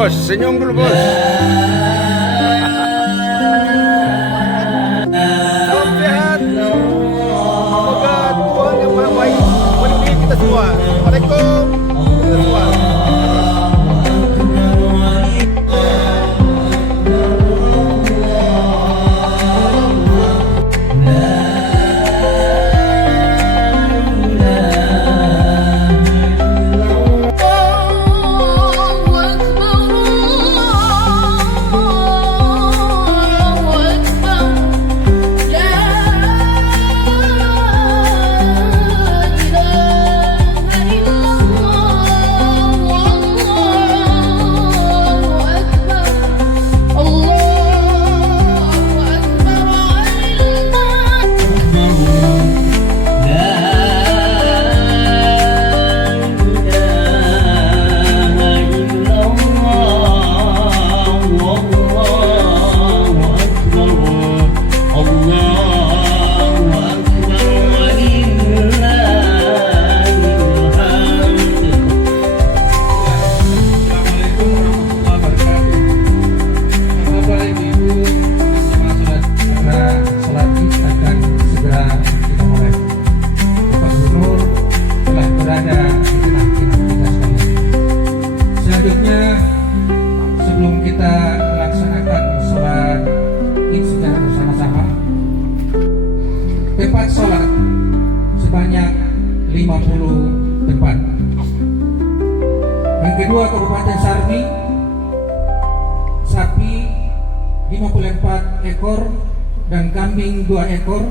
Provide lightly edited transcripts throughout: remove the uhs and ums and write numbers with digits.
bos, senyum dulu bos. Salam sehat. Semoga Tuhan yang Maha Baik melindungi kita semua. Assalamualaikum. Kita semua. Sebelum kita melaksanakan sholat Id secara bersama-sama, tempat sholat sebanyak 50 tempat. Yang kedua, Kabupaten Sarmi, sapi 54 ekor dan kambing 2 ekor,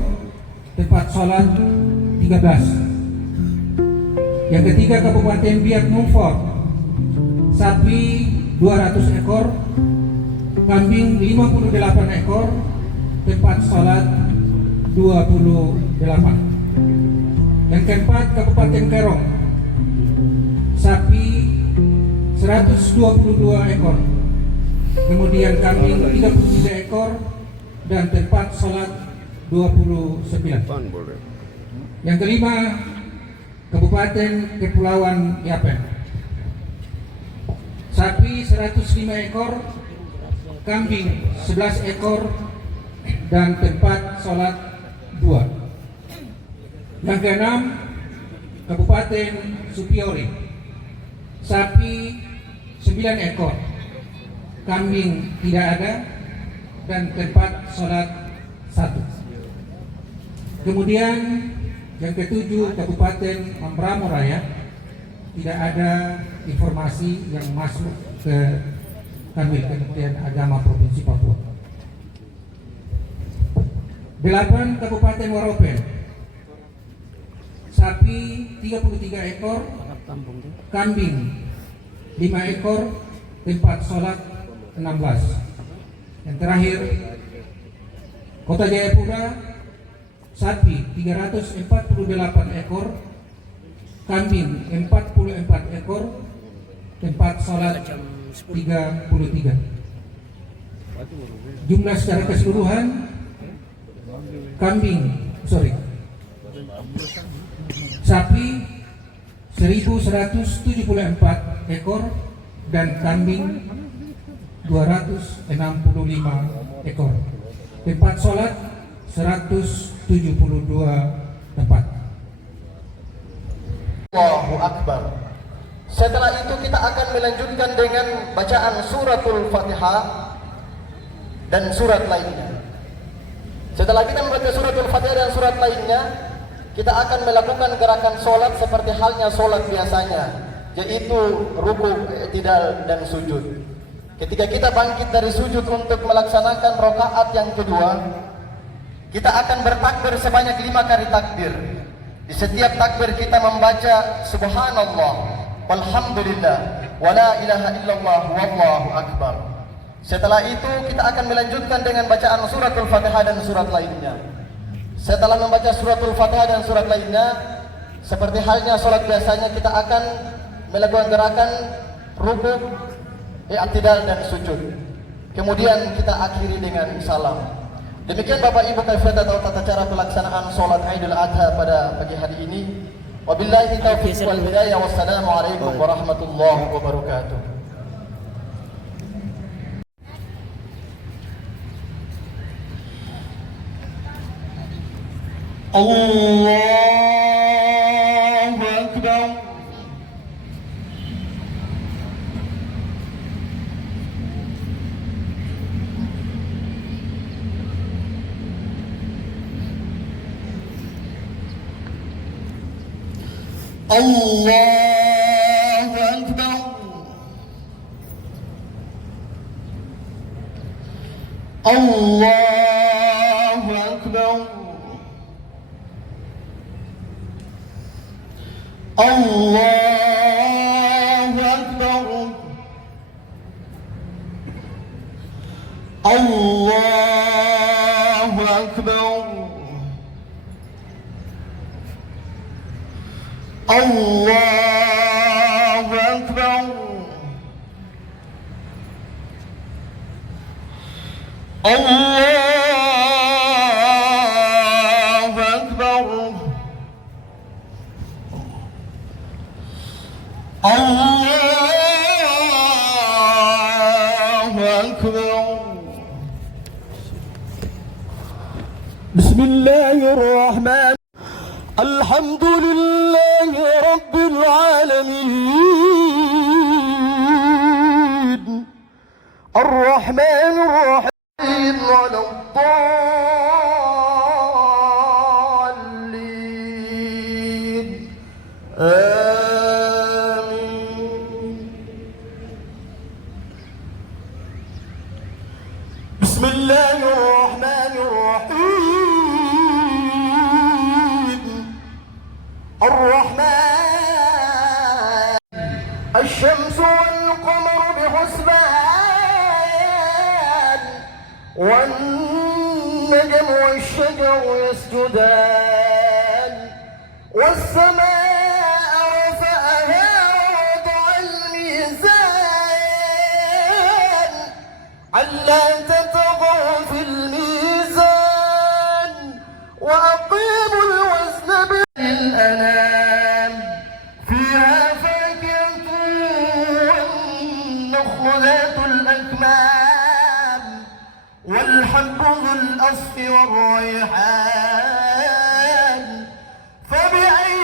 tempat sholat 13. Yang ketiga, Kabupaten Biak Numfor, sapi 200 ekor, kambing 58 ekor, tempat sholat 28. Yang keempat, Kabupaten Kerong, sapi 122 ekor, kemudian kambing 33 ekor, dan tempat sholat 29. Yang kelima, Kabupaten Kepulauan Yapen, sapi 105 ekor, kambing 11 ekor, dan tempat sholat 2. Yang keenam, Kabupaten Supiori, sapi 9 ekor, kambing tidak ada, dan tempat sholat 1. Kemudian yang ketujuh, Kabupaten Mambramo Raya, tidak ada informasi yang masuk ke Kanwil Kementerian Agama Provinsi Papua. 8, Kabupaten Waropen, sapi 33 ekor, kambing 5 ekor, tempat sholat 16. Yang terakhir, Kota Jayapura, sapi 348 ekor, kambing 44 ekor, tempat sholat 33. Jumlah secara keseluruhan sapi 1174 ekor dan kambing 265 ekor. Tempat sholat 172 tempat. Allahu Akbar. Setelah itu kita akan melanjutkan dengan bacaan suratul Fatihah dan surat lainnya. Setelah kita membaca suratul Fatihah dan surat lainnya, kita akan melakukan gerakan sholat seperti halnya sholat biasanya, yaitu ruku, i'tidal, dan sujud. Ketika kita bangkit dari sujud untuk melaksanakan rakaat yang kedua, kita akan bertakbir sebanyak 5 kali takbir. Di setiap takbir kita membaca subhanallah, walhamdulillah, wala ilaha illallah, wallahu akbar. Setelah itu kita akan melanjutkan dengan bacaan suratul Fatihah dan surat lainnya. Setelah membaca suratul Fatihah dan surat lainnya, seperti halnya sholat biasanya, kita akan melakukan gerakan rukuk, i'tidal, dan sujud. Kemudian kita akhiri dengan salam. Demikian Bapak Ibu kaifiat atau tata cara pelaksanaan sholat Idul Adha pada pagi hari ini. Wabillahi taufiq wal hidayah. Wassalamualaikum warahmatullahi wabarakatuh. الله أكبر. الله أكبر. الله أكبر. الله أكبر. الله أكبر. الله أكبر. الله أكبر. الله أكبر. بسم الله الرحمن. الحمد لله رب العالمين الرحمن الرحيم ولا الضالين آمين. بسم الله الرحمن الرحيم الرحمن. الشمس والقمر بحسبان والنجم والشجر يسجدان والسماء رفعها ووضع الميزان ألا تطغوا في الميزان وأقيموا الوزن بالأنام فيها فاكهة والنخل ذات الأكمام والحب ذو الأصف والريحان فبأي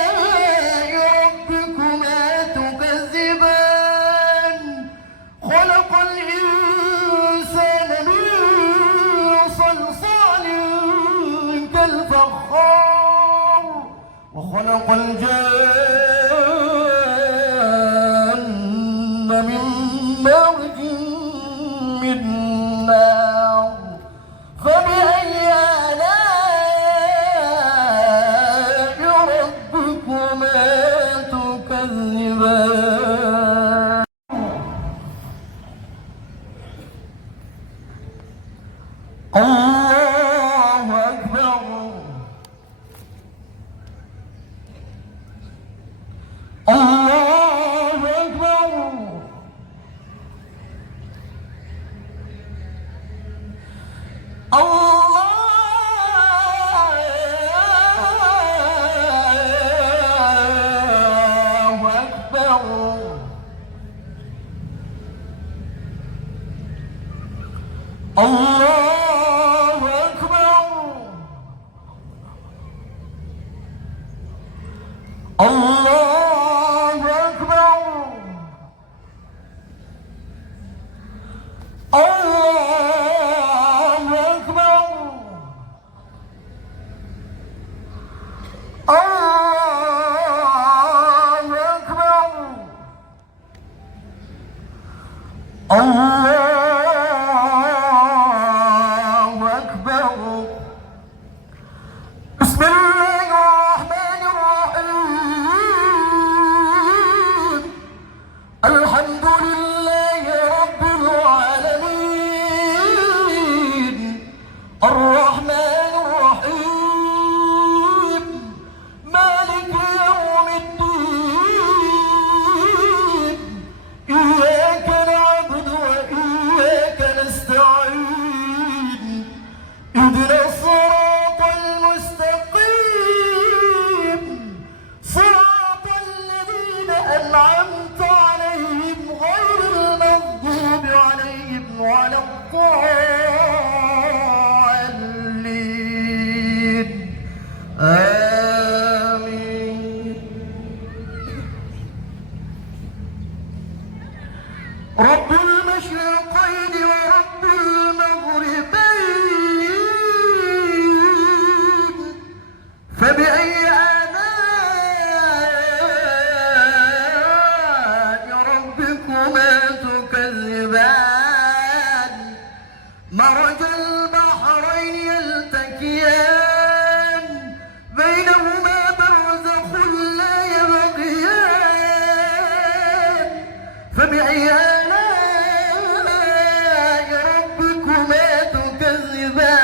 آلاء ربكما تكذبان خلق الإنسان من صلصال كالفخار وخلق الجان من مارج من نار فبأي آلاء ربكما تكذبان. الله أكبر. الله أكبر. الله أكبر. الله أكبر. الله أكبر. الله أكبر. الله أكبر. الله أكبر. بسم الله الرحمن الرحيم الحمد لله رب العالمين الرحمن الرحيم مالك يوم الدين إياك نعبد وإياك نستعين اهدنا الصراط المستقيم صراط الذين أنعمت عليهم غير المغضوب عليهم ولا الضالين رب المشرقين ورب المغربين فبأي آلاء ربكما تكذبان مرج البحرين يلتقيان بينهما برزخ لا يبغيان فبأي آلاء ربكما تكذبان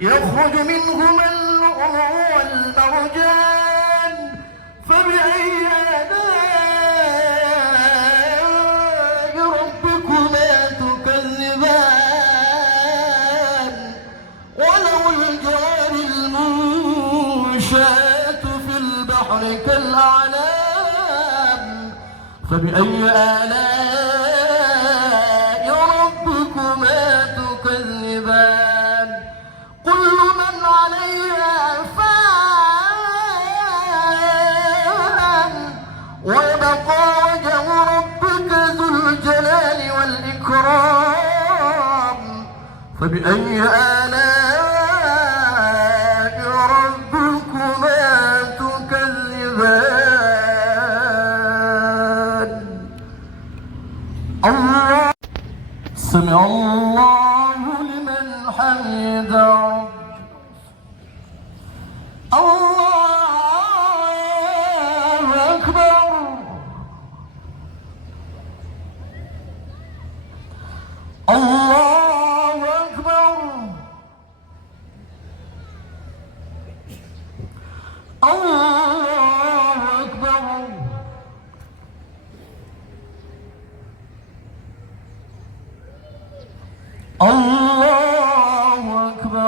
يخرج منهما اللؤلؤ والمرجان فبأي آلاء ربكما تكذبان وله الجوار المنشآت في البحر كالأعلام فبأي آلاء ربكما تكذبان كل من عليها فان ويبقى وجه ربك ذو الجلال والإكرام فبأي آلاء ربكما تكذبان الله سمع الله لمن حمده الله أكبر الله أكبر الله أكبر الله أكبر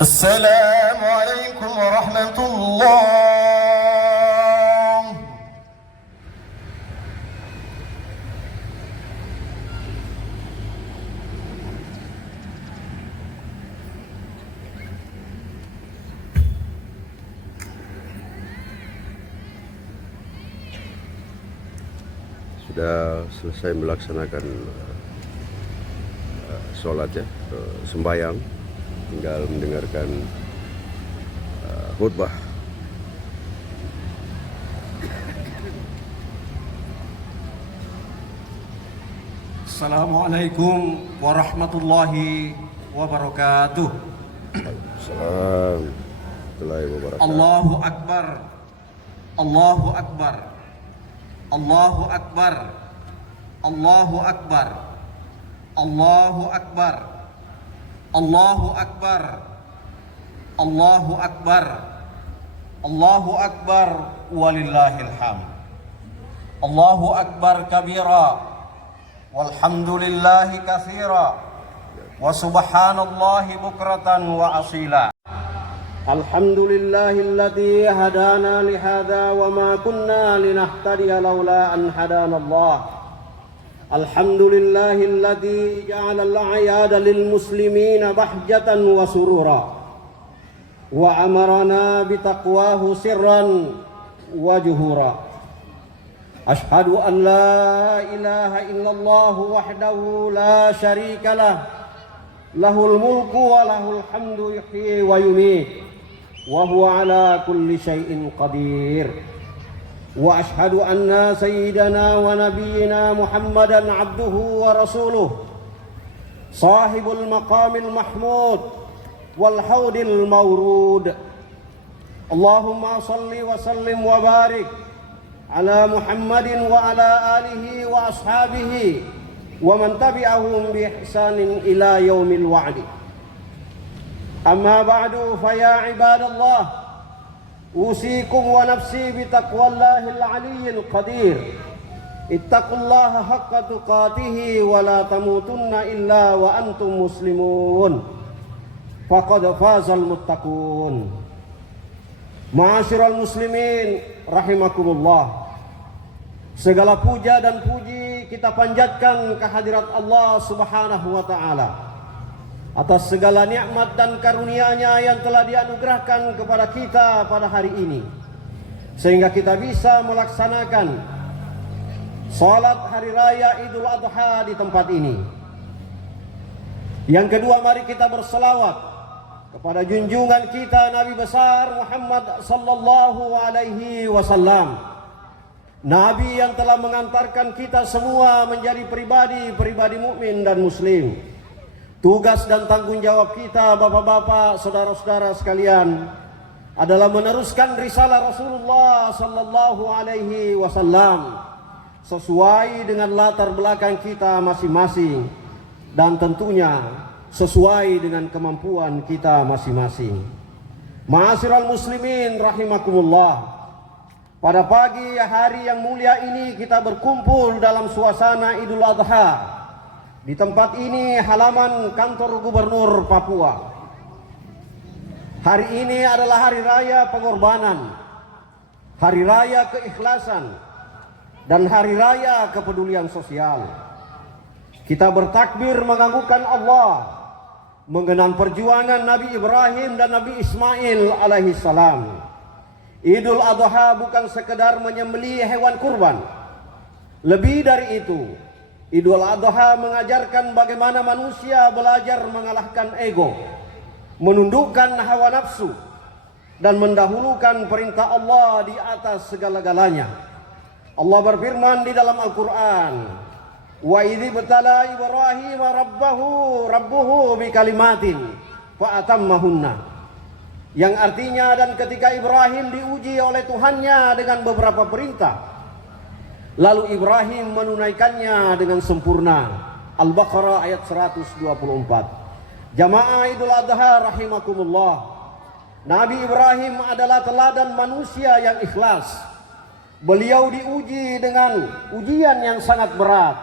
السلام عليكم ورحمة الله. Sudah selesai melaksanakan sholat ya, sembahyang, tinggal mendengarkan khutbah. Assalamualaikum warahmatullahi wabarakatuh. Assalamualaikum warahmatullahi wabarakatuh. Allahu Akbar. Allahu Akbar. Allahu Akbar. Allahu Akbar. Allahu Akbar. Allahu Akbar. Allahu Akbar. Allahu Akbar walillahil hamd. Allahu Akbar kabira walhamdulillahi katsira wa subhanallahi bukratan wa asila. Alhamdulillahilladzi hadana li hadza wa ma kunna linahtadiya laula an hadanallah. Alhamdulillahilladzi ja'ala al-a'yada lil muslimina bahjatan wa surura wa amarana bi taqwahu sirran wa juhura. Ashhadu an la ilaha illallah wahdahu la syarika lah, lahul mulku wa lahul hamdu yuhyi wa yumiit wa huwa ala kulli syai'in qadir. Wa ashhadu anna sayyidana wa nabiyyina Muhammadan abduhu wa rasuluh sahibul maqamil mahmud wal haudil mawrud. Allahumma salli wa sallim wa barik ala Muhammadin wa ala alihi wa ashabihi wa man tabi'ahum bi ihsanin ila yaumil wa'di. Amma ba'du, fa ya ibadallah, usikum wa nafsi bi taqwallahil aliyyil qadir. Ittaqullaha haqqa tuqatih wa la tamutunna illa wa antum muslimun. Faqad fazal muttaqun. Ma'asyiral muslimin rahimakumullah. Segala puja dan puji kita panjatkan kehadirat Allah Subhanahu wa taala atas segala nikmat dan karunia-Nya yang telah dianugerahkan kepada kita pada hari ini, sehingga kita bisa melaksanakan salat hari raya Idul Adha di tempat ini. Yang kedua, mari kita berselawat kepada junjungan kita Nabi besar Muhammad sallallahu alaihi wasallam, Nabi yang telah mengantarkan kita semua menjadi pribadi mukmin dan muslim. Tugas dan tanggung jawab kita, bapak-bapak, saudara-saudara sekalian, adalah meneruskan risalah Rasulullah sallallahu alaihi wasallam sesuai dengan latar belakang kita masing-masing dan tentunya sesuai dengan kemampuan kita masing-masing. Ma'asyiral muslimin rahimakumullah. Pada pagi hari yang mulia ini kita berkumpul dalam suasana Idul Adha di tempat ini, halaman kantor Gubernur Papua. Hari ini adalah hari raya pengorbanan, hari raya keikhlasan, dan hari raya kepedulian sosial. Kita bertakbir menganggungkan Allah, mengenang perjuangan Nabi Ibrahim dan Nabi Ismail alaihi salam. Idul Adha bukan sekedar menyembelih hewan kurban. Lebih dari itu, Idul Adha mengajarkan bagaimana manusia belajar mengalahkan ego, menundukkan hawa nafsu, dan mendahulukan perintah Allah di atas segala-galanya. Allah berfirman di dalam Al-Quran, "Wa idh ibtala Ibrahim rabbuhu bikalimatin fa'atammahunna." Yang artinya, dan ketika Ibrahim diuji oleh Tuhannya dengan beberapa perintah, lalu Ibrahim menunaikannya dengan sempurna. Al-Baqarah ayat 124. Jamaah Idul Adha rahimakumullah. Nabi Ibrahim adalah teladan manusia yang ikhlas. Beliau diuji dengan ujian yang sangat berat,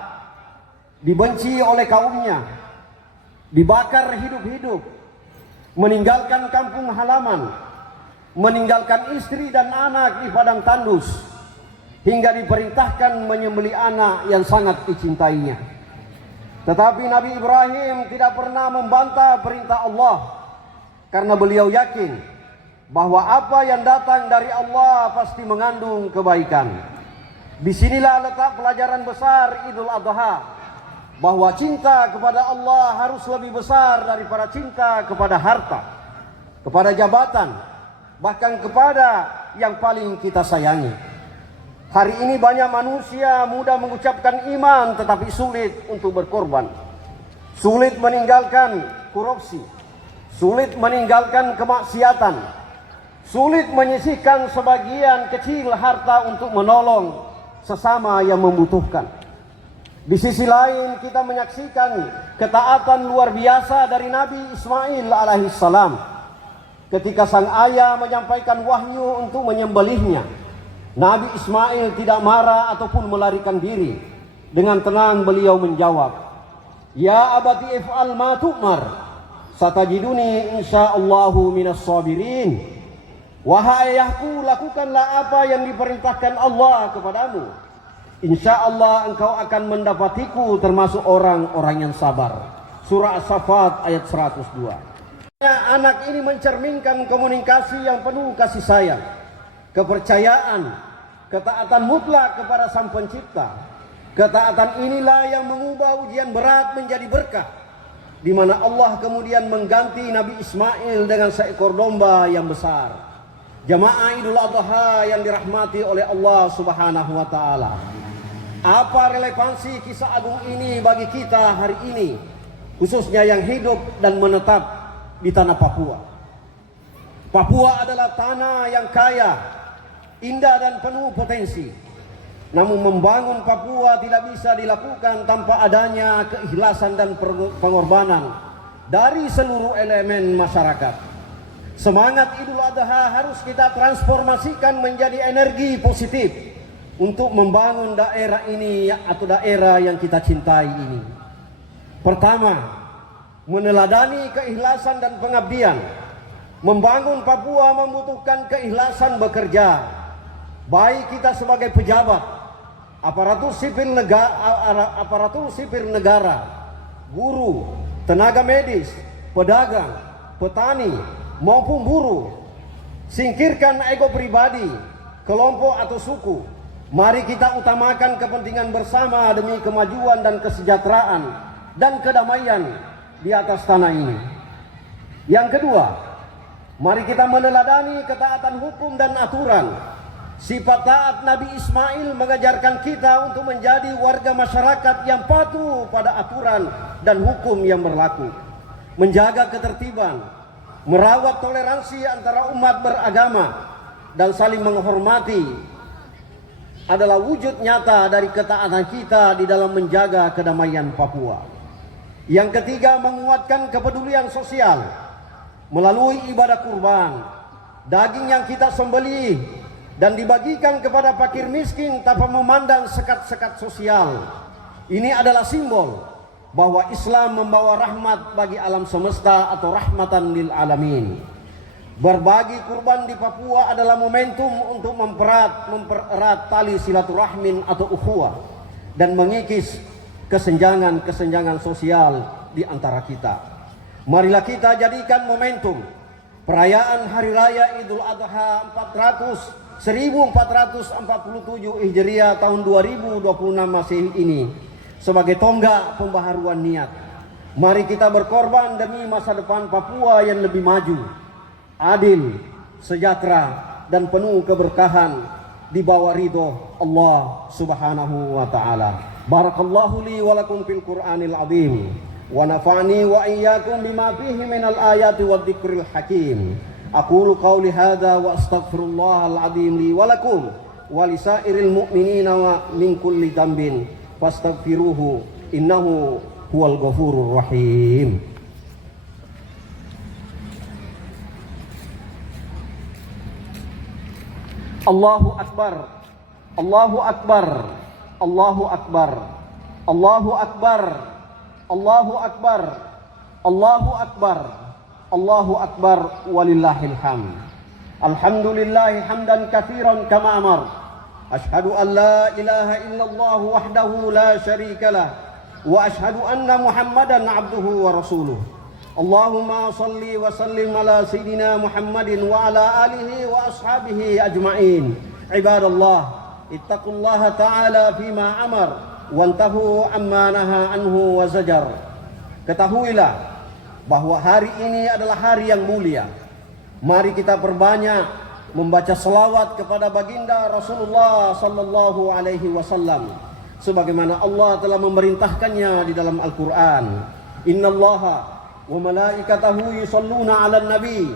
dibenci oleh kaumnya, dibakar hidup-hidup, meninggalkan kampung halaman, meninggalkan istri dan anak di padang tandus, hingga diperintahkan menyembelih anak yang sangat dicintainya. Tetapi Nabi Ibrahim tidak pernah membantah perintah Allah, karena beliau yakin bahwa apa yang datang dari Allah pasti mengandung kebaikan. Disinilah letak pelajaran besar Idul Adha, bahwa cinta kepada Allah harus lebih besar daripada cinta kepada harta, kepada jabatan, bahkan kepada yang paling kita sayangi. Hari ini banyak manusia mudah mengucapkan iman tetapi sulit untuk berkorban, sulit meninggalkan korupsi, sulit meninggalkan kemaksiatan, sulit menyisihkan sebagian kecil harta untuk menolong sesama yang membutuhkan. Di sisi lain kita menyaksikan ketaatan luar biasa dari Nabi Ismail alaihissalam. Ketika sang ayah menyampaikan wahyu untuk menyembelihnya, Nabi Ismail tidak marah ataupun melarikan diri. Dengan tenang beliau menjawab, "Ya abati if'al ma tu'mar, satajiduni insyaallahu minas sabirin." Wahai ayahku, lakukanlah apa yang diperintahkan Allah kepadamu. Insya Allah engkau akan mendapatiku termasuk orang-orang yang sabar. Surah As-Saffat ayat 102. Anak ini mencerminkan komunikasi yang penuh kasih sayang, kepercayaan, ketaatan mutlak kepada Sang Pencipta. Ketaatan inilah yang mengubah ujian berat menjadi berkah, di mana Allah kemudian mengganti Nabi Ismail dengan seekor domba yang besar. Jamaah Idul Adha yang dirahmati oleh Allah Subhanahu wa taala. Apa relevansi kisah agung ini bagi kita hari ini, khususnya yang hidup dan menetap di tanah Papua? Papua adalah tanah yang kaya, indah dan penuh potensi. Namun membangun Papua tidak bisa dilakukan tanpa adanya keikhlasan dan pengorbanan dari seluruh elemen masyarakat. Semangat Idul Adha harus kita transformasikan menjadi energi positif untuk membangun daerah ini atau daerah yang kita cintai ini. Pertama, meneladani keikhlasan dan pengabdian. Membangun Papua membutuhkan keikhlasan bekerja, baik kita sebagai pejabat, aparatur sipil negara, guru, tenaga medis, pedagang, petani maupun buruh. Singkirkan ego pribadi, kelompok atau suku. Mari kita utamakan kepentingan bersama demi kemajuan dan kesejahteraan dan kedamaian di atas tanah ini. Yang kedua, mari kita meneladani ketaatan hukum dan aturan. Sifat taat Nabi Ismail mengajarkan kita untuk menjadi warga masyarakat yang patuh pada aturan dan hukum yang berlaku, menjaga ketertiban, merawat toleransi antara umat beragama, dan saling menghormati adalah wujud nyata dari ketaatan kita di dalam menjaga kedamaian Papua. Yang ketiga, menguatkan kepedulian sosial melalui ibadah kurban. Daging yang kita sembelih dan dibagikan kepada fakir miskin tanpa memandang sekat-sekat sosial. Ini adalah simbol bahwa Islam membawa rahmat bagi alam semesta atau rahmatan lil alamin. Berbagi kurban di Papua adalah momentum untuk mempererat tali silaturahmin atau ukhuwah dan mengikis kesenjangan-kesenjangan sosial di antara kita. Marilah kita jadikan momentum perayaan Hari Raya Idul Adha 1447 Hijriah tahun 2026 Masehi ini sebagai tonggak pembaharuan niat. Mari kita berkorban demi masa depan Papua yang lebih maju, adil, sejahtera, dan penuh keberkahan di bawah ridho Allah Subhanahu wa taala. Barakallahu li wa lakum fil Qur'anil azim wa nafa'ni wa iyyakum bima fihi minal ayati wadh-dhikril hakim. Aqulu qawli hadza wa astaghfirullahal azim li wa lakum wa lisairil mu'minina wa min kulli dhanbin fastaghfiruhu innahu huwal ghafurur rahim. Allahu akbar, Allahu akbar, Allahu akbar, Allahu akbar, Allahu akbar, Allahu akbar, Allahu akbar, walillahil hamd. Alhamdulillahi hamdan katsiran kama amar. Ashhadu an la ilaha illallah wahdahu la syarika lah wa ashhadu anna Muhammadan abduhu wa rasuluh. Allahumma salli wa sallim ala sayyidina Muhammadin wa ala alihi wa ashabihi ajma'in. Ibadallah, ittaqullaha ta'ala fima amar wantahu amma naha anhu wa zajar. Ketahuilah bahwa hari ini adalah hari yang mulia. Mari kita perbanyak membaca selawat kepada baginda Rasulullah sallallahu alaihi wasallam sebagaimana Allah telah memerintahkannya di dalam Al-Qur'an. Innallaha wa malaikatahu yusalluna 'alan nabi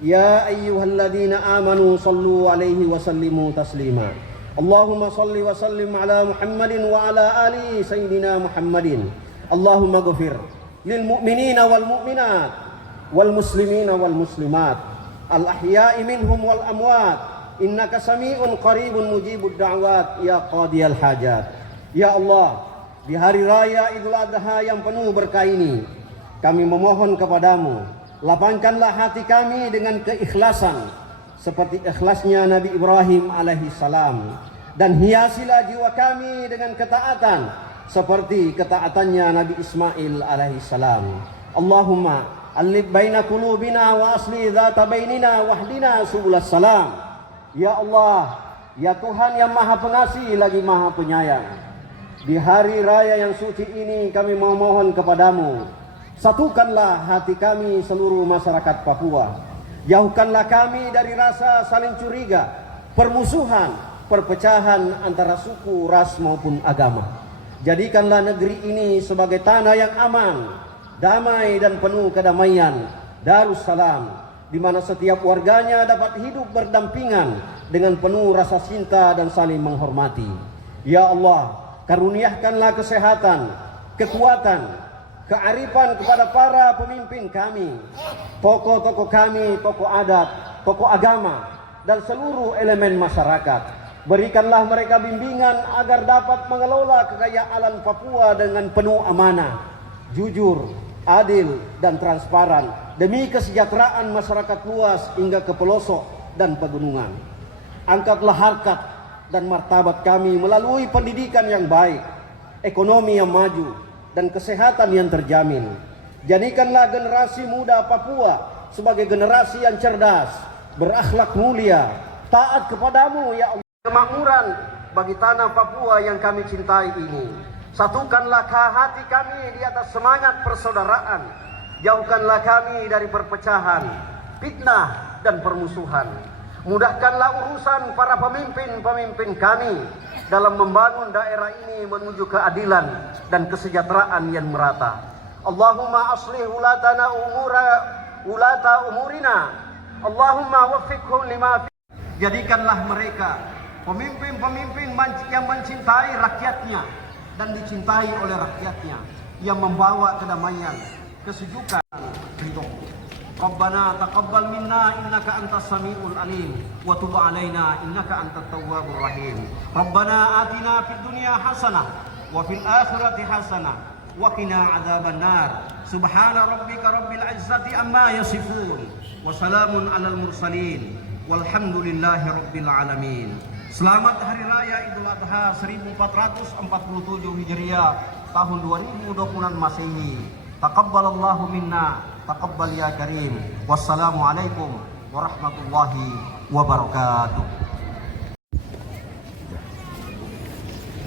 ya ayyuhalladzina amanu sallu alaihi wa sallimu taslima. Allahumma salli wa sallim ala Muhammadin wa ala ali sayyidina Muhammadin. Allahumma ghfir lil mu'minina wal mu'minat wal muslimina wal muslimat al ahya'i minhum wal amwat innaka sami'un qaribun mujibud da'wat ya qadiyal hajat. Ya Allah, di hari raya Idul Adha yang penuh berkah ini kami memohon kepadamu, lapangkanlah hati kami dengan keikhlasan seperti ikhlasnya Nabi Ibrahim alaihi salam, dan hiasilah jiwa kami dengan ketaatan seperti ketaatannya Nabi Ismail alaihi salam. Allahumma alif baina qulubina wa asli dzata bainina wahdina subulas salam. Ya Allah, ya Tuhan yang Maha Pengasih lagi Maha Penyayang, di hari raya yang suci ini kami memohon kepadamu, satukanlah hati kami seluruh masyarakat Papua. Jauhkanlah kami dari rasa saling curiga, permusuhan, perpecahan antara suku, ras maupun agama. Jadikanlah negeri ini sebagai tanah yang aman, damai dan penuh kedamaian, Darussalam, di mana setiap warganya dapat hidup berdampingan dengan penuh rasa cinta dan saling menghormati. Ya Allah, karuniakanlah kesehatan, kekuatan, kearifan kepada para pemimpin kami, tokoh-tokoh kami, tokoh adat, tokoh agama, dan seluruh elemen masyarakat. Berikanlah mereka bimbingan agar dapat mengelola kekayaan alam Papua dengan penuh amanah, jujur, adil, dan transparan demi kesejahteraan masyarakat luas hingga ke pelosok dan pegunungan. Angkatlah harkat dan martabat kami melalui pendidikan yang baik, ekonomi yang maju, dan kesehatan yang terjamin. Jadikanlah generasi muda Papua sebagai generasi yang cerdas, berakhlak mulia, taat kepadamu ya Allah. Kemakmuran bagi tanah Papua yang kami cintai ini. Satukanlah hati kami di atas semangat persaudaraan. Jauhkanlah kami dari perpecahan, fitnah, dan permusuhan. Mudahkanlah urusan para pemimpin-pemimpin kami dalam membangun daerah ini menuju keadilan dan kesejahteraan yang merata. Allahumma aslih ulata umurina. Allahumma waffiqhum lima fi. Jadikanlah mereka pemimpin-pemimpin yang mencintai rakyatnya dan dicintai oleh rakyatnya, yang membawa kedamaian, kesejukan, ridho. Rabbana taqabbal minna innaka antas samiul alim wa tub alaina innaka antat tawwabur rahim. Rabbana atina fid dunya hasanah wa fil akhirati hasanah wa qina adzaban nar. Subhana rabbika rabbil izzati amma yasifun wa salamun alal mursalin walhamdulillahi rabbil alamin. Selamat Hari Raya Idul Adha 1447 Hijriah tahun 2026 Masehi. Taqabbalallahu minna, taqabbal ya karim. Wassalamualaikum warahmatullahi wabarakatuh.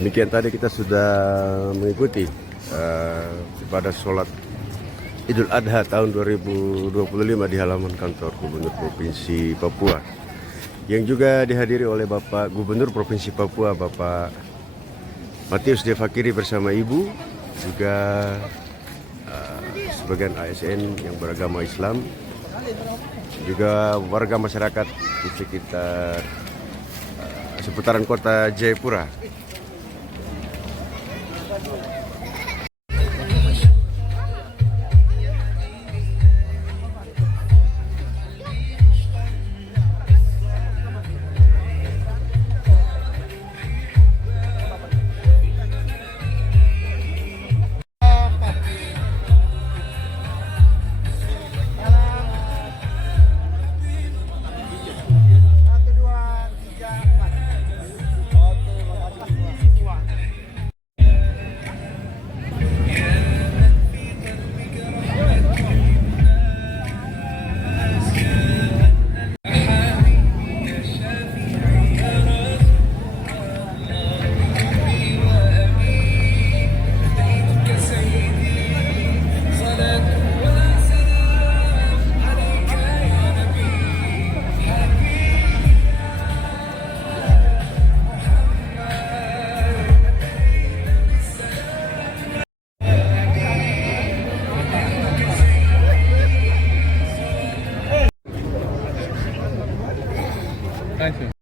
Demikian tadi kita sudah mengikuti ibadah sholat Idul Adha tahun 2025 di halaman kantor Gubernur Provinsi Papua, yang juga dihadiri oleh Bapak Gubernur Provinsi Papua, Bapak Matius D. Fakiri bersama Ibu, juga sebagian ASN yang beragama Islam, juga warga masyarakat di sekitar seputaran kota Jayapura.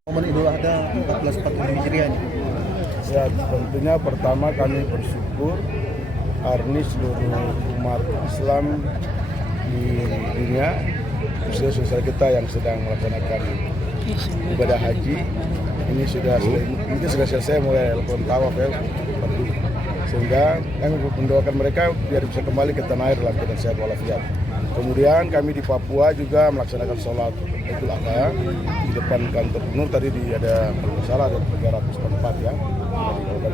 Momen Idul Adha 1447 Hijriah ini. Ya, tentunya pertama kami bersyukur hari seluruh umat Islam di dunia, khususnya saudara kita yang sedang melaksanakan ibadah haji ini mungkin sudah selesai mulai lakukan tawaf ya, sehingga kami mendoakan mereka biar bisa kembali ke tanah air dalam keadaan sehat walafiat. Kemudian kami di Papua juga melaksanakan sholat Idul Adha di depan kantor gubernur. Tadi ada kalau salah ada 300 tempat ya, dilakukan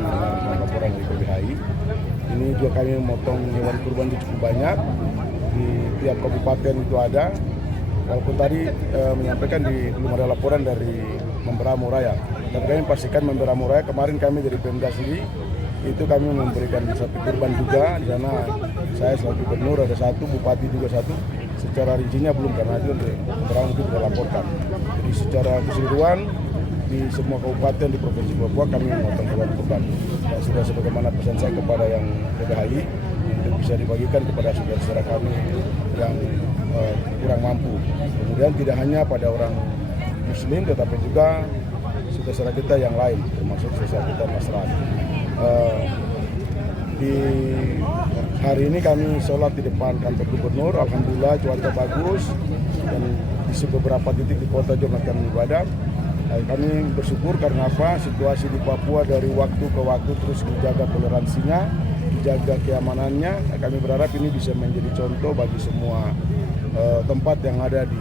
laporan dari KBHI. Ini juga kami memotong hewan kurban itu cukup banyak di tiap kabupaten itu ada. Walaupun tadi menyampaikan belum ada laporan dari Memberamo Raya, tapi kami pastikan Memberamo Raya kemarin kami dari Pemda sendiri itu kami memberikan sapi kurban juga di sana. Saya sebagai gubernur ada satu, bupati juga satu. Secara rincinya belum karena itu Memberamo itu sudah laporkan. Jadi secara keseluruhan di semua kabupaten di Provinsi Papua kami memotong hewan kurban. Dan sudah sebagaimana pesan saya kepada yang KBHI untuk bisa dibagikan kepada saudara-saudara kami yang kurang mampu. Kemudian tidak hanya pada orang Muslim tetapi juga saudara-saudara kita yang lain, termasuk saudara kita masyarakat. Di hari ini kami sholat di depan kantor gubernur. Alhamdulillah cuaca bagus dan di beberapa titik di kota juga melakukan ibadah. Kami bersyukur karena apa? Situasi di Papua dari waktu ke waktu terus dijaga toleransinya, dijaga keamanannya. Kami berharap ini bisa menjadi contoh bagi semua tempat yang ada di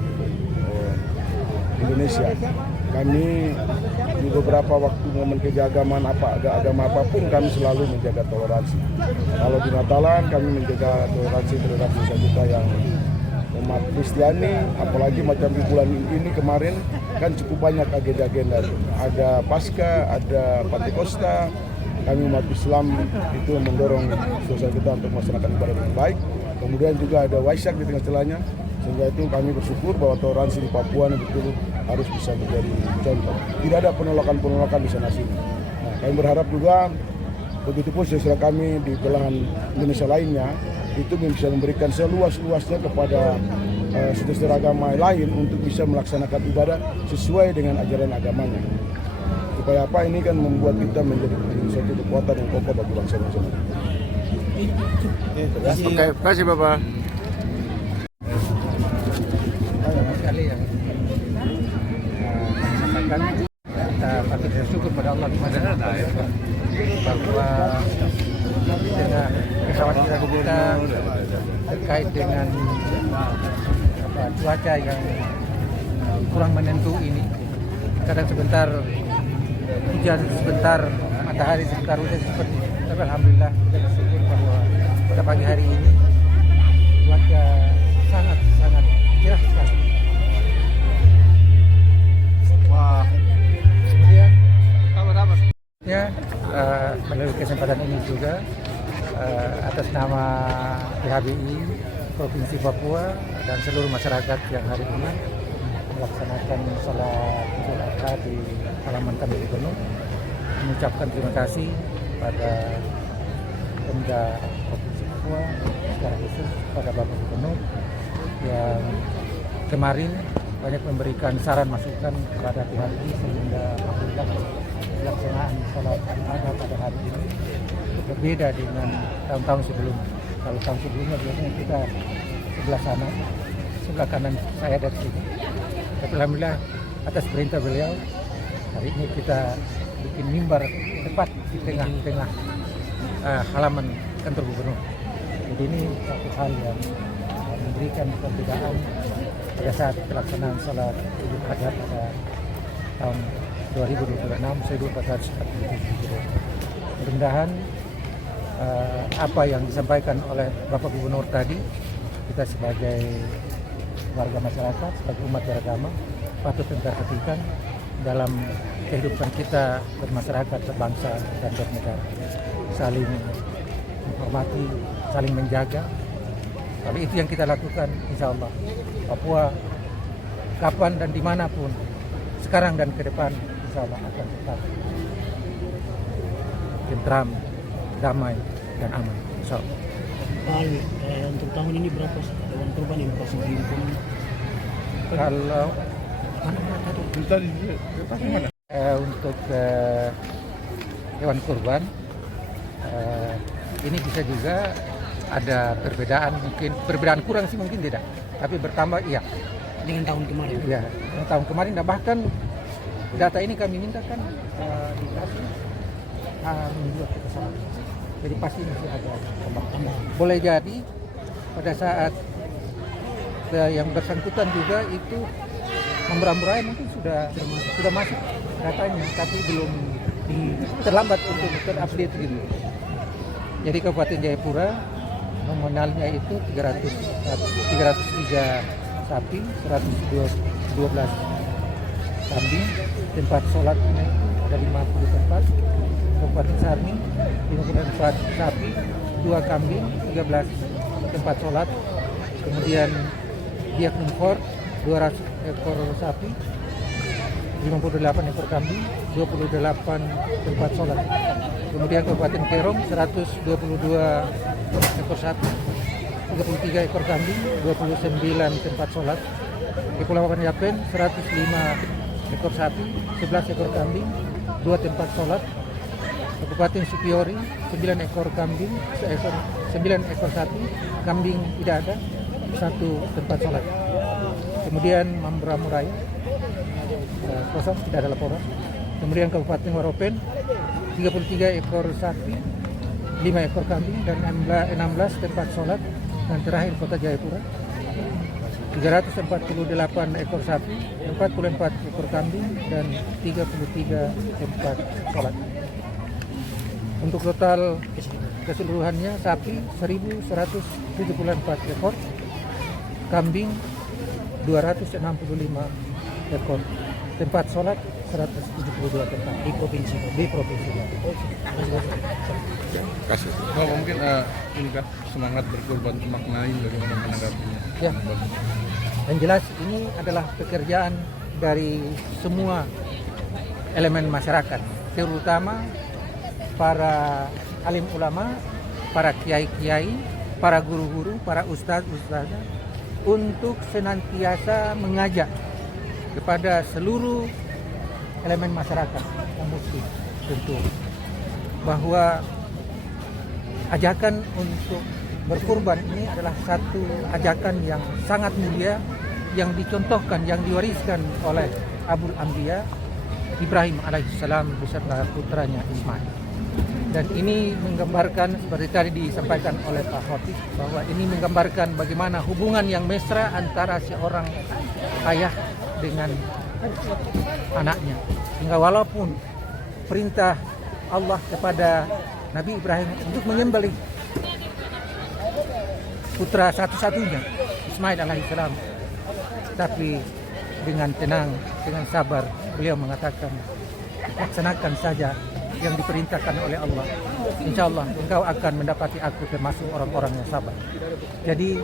Indonesia. Kami di beberapa waktu momen keagamaan agama apapun kami selalu menjaga toleransi. Kalau di Natalan kami menjaga toleransi terhadap sesama kita yang umat Kristiani, apalagi macam di bulan ini kemarin kan cukup banyak agenda-agenda. Ada Paskah, ada Pentakosta. Kami umat Islam itu mendorong sosial kita untuk melaksanakan ibadah dengan baik. Kemudian juga ada Waisak di tengah-tengahnya. Sehingga itu kami bersyukur bahwa toleransi di Papua ini betul harus bisa menjadi contoh. Tidak ada penolakan-penolakan di sana sini. Nah, kami berharap juga begitupun saudara kami di belahan Indonesia lainnya itu bisa memberikan seluas-luasnya kepada saudara agama lain untuk bisa melaksanakan ibadah sesuai dengan ajaran agamanya. Supaya apa, ini kan membuat kita menjadi suatu kekuatan yang kokoh bagi bangsa-bangsa. Oke, terima kasih Bapak. Sekali yang sampaikan, kita patut bersyukur pada Allah bahwa dengan kekhawatiran kita terkait dengan cuaca yang kurang menentu ini, kadang sebentar hujan, sebentar matahari, sebentar hujan seperti ini. Tapi alhamdulillah kita bersyukur bahwa pada pagi hari ini cuaca sangat cerah sekali. Wah. Kemudian Ya. melalui kesempatan ini juga atas nama PHBI Provinsi Papua dan seluruh masyarakat yang hari ini melaksanakan salat Idul Adha di halaman kami Gubernur, mengucapkan terima kasih pada Pemda Provinsi Papua, secara khusus pada Bapak Gubernur yang kemarin banyak memberikan saran masukan kepada PHBI sehingga alhamdulillah pelaksanaan salat Idul pada hari ini berbeda dengan tahun-tahun sebelumnya. Kalau tahun sebelumnya biasanya kita sebelah sana, sebelah kanan saya dari sini. Tapi alhamdulillah atas perintah beliau hari ini kita bikin mimbar tepat di tengah-tengah halaman kantor gubernur. Jadi ini satu hal yang memberikan perbedaan pada saat pelaksanaan salat Idul Adha pada tahun 2026 1447. Mudah-mudahan apa yang disampaikan oleh Bapak Gubernur tadi, kita sebagai warga masyarakat, sebagai umat beragama patut memperhatikan dalam kehidupan kita bermasyarakat, berbangsa dan bernegara, saling menghormati, saling menjaga. Kalau itu yang kita lakukan, insya Allah Papua kapan dan dimanapun, sekarang dan ke depan, insya Allah akan tetap tentram, damai dan aman, insya Allah. Pak Alwi, untuk tahun ini berapa hewan kurban yang Bapak sendiri pun? Kalau untuk hewan kurban ini bisa juga ada perbedaan, mungkin perbedaan kurang sih mungkin tidak, tapi bertambah iya. Dengan tahun kemarin? Iya, yang tahun kemarin, nah bahkan data ini kami mintakan dikasih minggu kita salat. Jadi pasti masih ada tambah. Boleh jadi pada saat yang bersangkutan juga itu memberamburai mungkin sudah masuk datanya, tapi belum terlambat untuk terupdate gitu. Jadi Kabupaten Jayapura nominalnya itu 303 sapi, 112 kambing, tempat sholatnya ada 50 tempat. Kabupaten Sarni 54 sapi, 2 kambing, 13 tempat sholat. Kemudian Biak Numfor 200 ekor sapi, 58 ekor kambing, 28 tempat sholat. Kemudian Kabupaten Kerong 122 ekor sapi, 33 ekor kambing, 29 tempat sholat. Kepulauan Yapen 105 ekor sapi, 11 ekor kambing, 2 tempat sholat. Kabupaten Supiori 9 ekor kambing, 9 ekor sapi, kambing tidak ada, 1 tempat sholat. Kemudian Mambramo Raya kosong, tidak ada laporan. Kemudian Kabupaten Waropen 33 ekor sapi, 5 ekor kambing dan 16 tempat sholat. Dan terakhir Kota Jayapura 348 ekor sapi, 44 ekor kambing, dan 33 tempat sholat. Untuk total keseluruhannya sapi 1.174 ekor, kambing 265 ekor, tempat sholat 172 tempat di provinsi. Kasih. Oh, mungkin ini kan semangat berkorban maknain bagaimana menanggapinya. Ya, yang jelas ini adalah pekerjaan dari semua elemen masyarakat, terutama para alim ulama, para kiai-kiai, para guru-guru, para ustadz-ustadzah, untuk senantiasa mengajak kepada seluruh elemen masyarakat yang muslim tentu bahwa ajakan untuk berkurban ini adalah satu ajakan yang sangat mulia, yang dicontohkan, yang diwariskan oleh Abul Anbiya Ibrahim alaihissalam beserta putranya Ismail. Dan ini menggambarkan, seperti tadi disampaikan oleh Pak Khotib, bahwa ini menggambarkan bagaimana hubungan yang mesra antara seorang ayah dengan anaknya. Sehingga walaupun perintah Allah kepada Nabi Ibrahim untuk menyembelih putra satu-satunya, Ismail alaihissalam, tapi dengan tenang, dengan sabar, beliau mengatakan, laksanakan saja yang diperintahkan oleh Allah. Insya Allah engkau akan mendapati aku termasuk orang-orang yang sabar. Jadi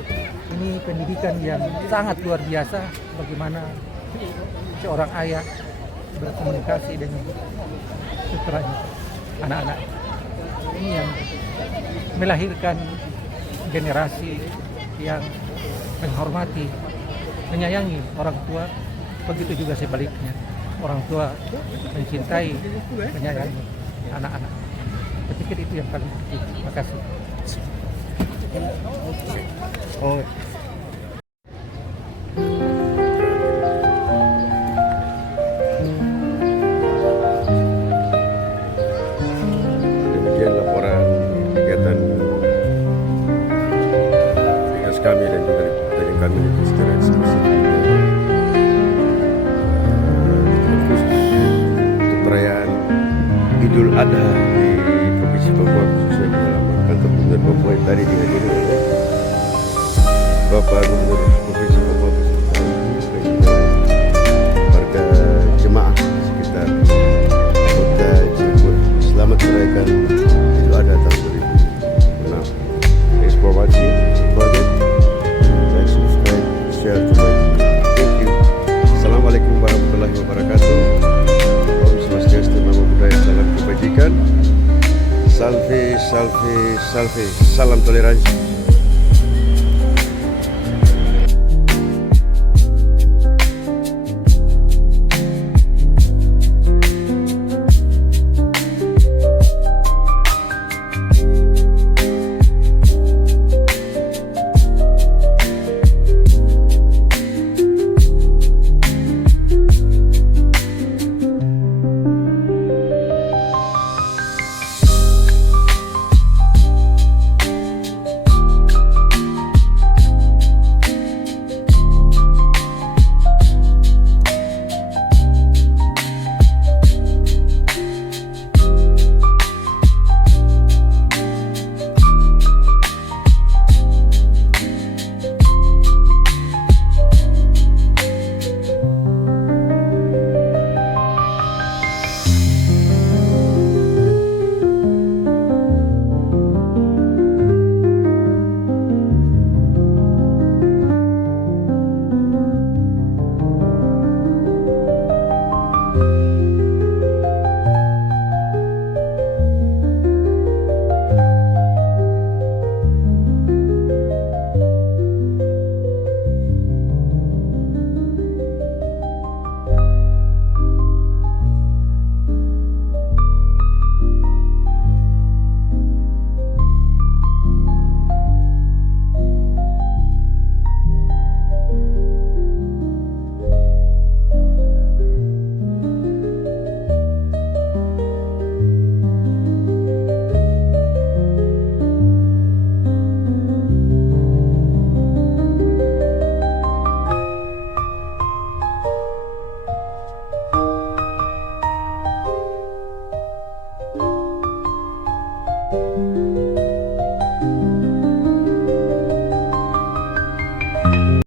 ini pendidikan yang sangat luar biasa, bagaimana seorang ayah berkomunikasi dengan putranya, anak-anak. Ini yang melahirkan generasi yang menghormati, menyayangi orang tua, begitu juga sebaliknya. Orang tua mencintai, menyayangi anak-anak. Saya pikir itu yang paling penting. Terima kasih. Oh. Demikian laporan kegiatan tugas kami dan juga pertanyaan kami secara eksklusif khusus untuk perayaan Idul Adha di Provinsi Papua, khususnya di halaman kantor Gubernur Papua yang tadi dihadiri oleh Bapak Gubernur Provinsi Papua beserta warga jemaah sekitar kota Cirebon. Selamat merayakan Idul Adha tahun 2006. Thanks for watching. Like, subscribe, share to my channel. Thank you. Assalamualaikum warahmatullahi wabarakatuh. Om Swastiastu, Namo Buddhaya, salam kebajikan. Salve, salve, salve. Salam toleransi. Wabarakatuh.